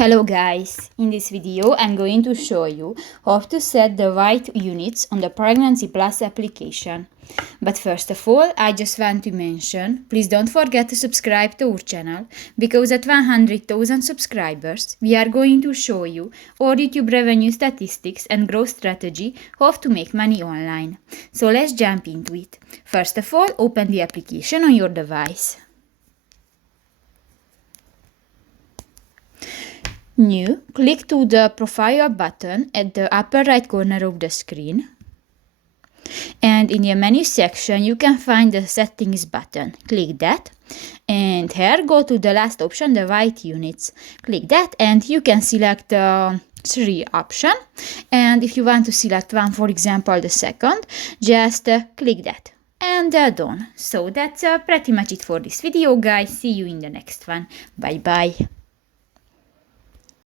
Hello guys, in this video I'm going to show you how to set the white units on the Pregnancy Plus application. But first of all, I just want to mention, please don't forget to subscribe to our channel, because at 100,000 subscribers we are going to show you our YouTube revenue statistics and growth strategy, how to make money online. So let's jump into it. First of all, open the application on your device. New, click to the profile button at the upper right corner of the screen. And in the menu section, you can find the settings button. Click that. And here, go to the last option, the white units. Click that and you can select three options. And if you want to select one, for example, the second, just click that. And done. So that's pretty much it for this video, guys. See you in the next one. Bye bye.